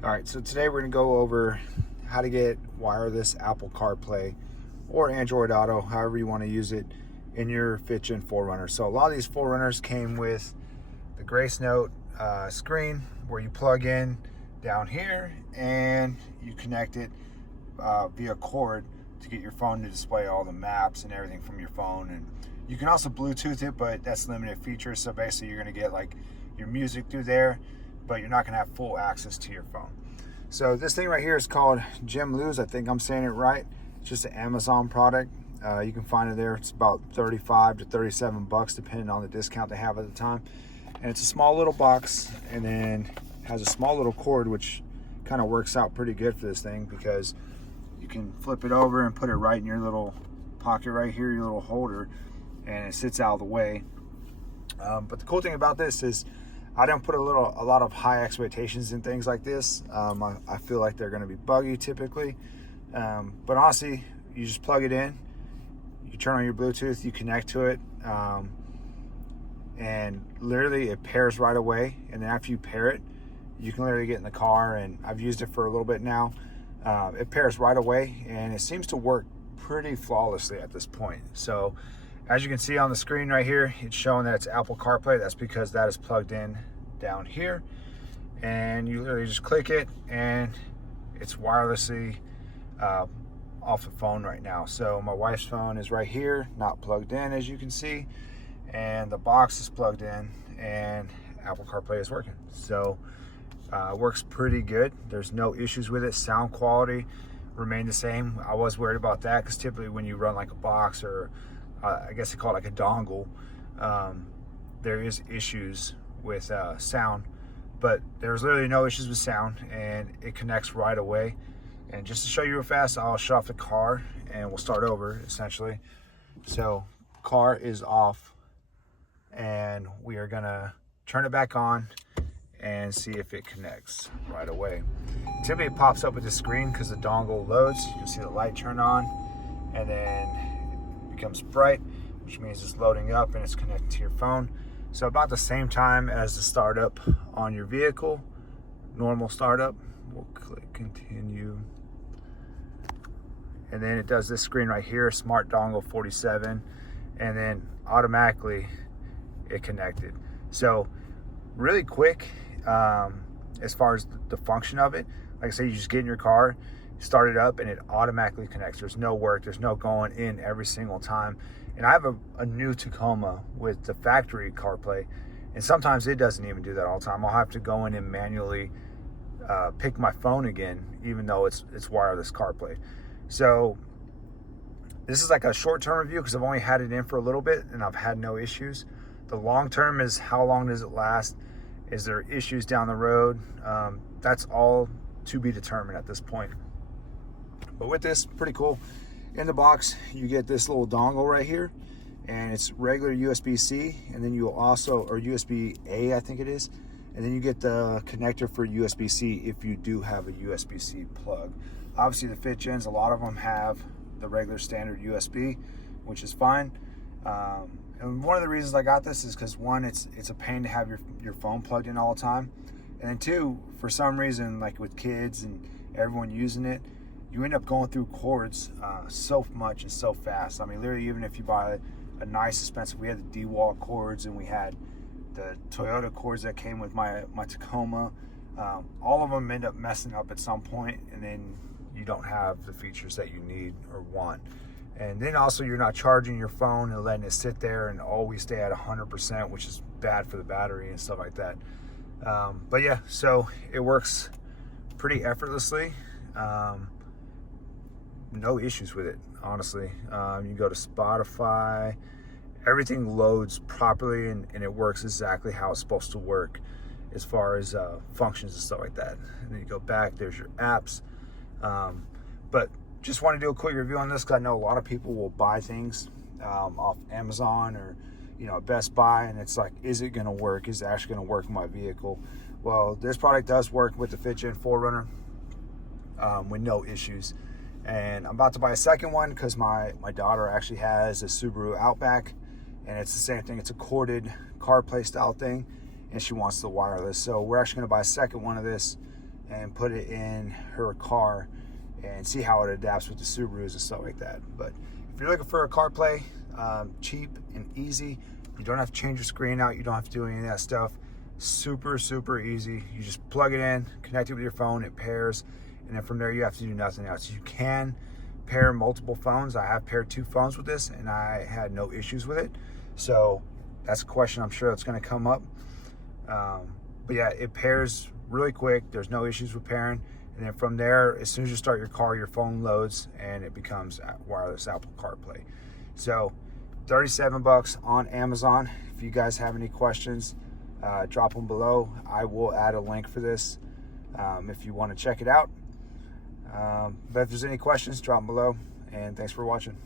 All right, so today we're gonna go over how to get wireless Apple CarPlay or Android Auto, however you want to use it, in your 5th-gen 4Runner. So a lot of these 4Runners came with the Grace Note screen where you plug in down here and you connect it via cord to get your phone to display all the maps and everything from your phone. And you can also Bluetooth it, but that's limited features. So basically you're gonna get like your music through there, but you're not gonna have full access to your phone. So this thing right here is called Jemluse. I think I'm saying it right. It's just an Amazon product. You can find it there. It's about 35 to 37 bucks depending on the discount they have at the time. And it's a small little box, and then has a small little cord, which kind of works out pretty good for this thing because you can flip it over and put it right in your little pocket right here, your little holder, and it sits out of the way. But the cool thing about this is I don't put a lot of high expectations in things like this. I feel like they're going to be buggy typically, but honestly, you just plug it in, you turn on your Bluetooth, you connect to it, and literally it pairs right away. And then after you pair it, you can literally get in the car, and I've used it for a little bit now. It pairs right away, and it seems to work pretty flawlessly at this point. So as you can see on the screen right here, it's showing that it's Apple CarPlay. That's because that is plugged in down here. And you literally just click it, and it's wirelessly off the phone right now. So my wife's phone is right here, not plugged in, as you can see. And the box is plugged in, and Apple CarPlay is working. So it works pretty good. There's no issues with it. Sound quality remained the same. I was worried about that because typically when you run like a box or I guess they call it like a dongle, there is issues with sound, but there's literally no issues with sound, and it connects right away. And just to show you real fast, I'll shut off the car and we'll start over essentially. So car is off, and we are gonna turn it back on and see if it connects right away. Typically it pops up with the screen because the dongle loads. You can see the light turn on, and then becomes bright, which means it's loading up and it's connected to your phone. So about the same time as the startup on your vehicle, normal startup. We'll click continue, and then it does this screen right here, smart dongle 47, and then automatically it connected. So really quick as far as the function of it. Like I say, you just get in your car, start it up, and it automatically connects. There's no work, there's no going in every single time. And I have a new Tacoma with the factory CarPlay, and sometimes it doesn't even do that all the time. I'll have to go in and manually pick my phone again, even though it's wireless CarPlay. So this is like a short-term review because I've only had it in for a little bit and I've had no issues. The long-term is how long does it last? Is there issues down the road? That's all to be determined at this point. But with this, pretty cool. In the box, you get this little dongle right here, and it's regular USB-C, and then you also, or USB-A, I think it is, and then you get the connector for USB-C if you do have a USB-C plug. Obviously, the 5th gens, a lot of them have the regular standard USB, which is fine. And one of the reasons I got this is because one, it's a pain to have your phone plugged in all the time, and then two, for some reason, like with kids and everyone using it, you end up going through cords so much and so fast. I mean, literally, even if you buy a nice expensive, we had the D-Wall cords and we had the Toyota cords that came with my Tacoma. All of them end up messing up at some point, and then you don't have the features that you need or want. And then also you're not charging your phone and letting it sit there and always stay at 100%, which is bad for the battery and stuff like that. But yeah, so it works pretty effortlessly. No issues with it, honestly. You go to Spotify, everything loads properly, and it works exactly how it's supposed to work as far as functions and stuff like that. And then you go back, there's your apps. But just want to do a quick review on this because I know a lot of people will buy things off Amazon or Best Buy, and it's like, is it going to work? Is it actually going to work in my vehicle? Well, this product does work with the 5th-gen 4Runner with no issues. And I'm about to buy a second one because my daughter actually has a Subaru Outback, and it's the same thing. It's a corded CarPlay style thing, and she wants the wireless. So we're actually going to buy a second one of this and put it in her car and see how it adapts with the Subarus and stuff like that. But if you're looking for a CarPlay, cheap and easy, you don't have to change your screen out, you don't have to do any of that stuff. Super, super easy. You just plug it in, connect it with your phone, it pairs, and then from there you have to do nothing else. You can pair multiple phones. I have paired 2 phones with this and I had no issues with it. So that's a question I'm sure that's going to come up. But yeah, it pairs really quick. There's no issues with pairing. And then from there, as soon as you start your car, your phone loads and it becomes wireless Apple CarPlay. So $37 on Amazon. If you guys have any questions, drop them below. I will add a link for this if you want to check it out. But if there's any questions, drop them below. And thanks for watching.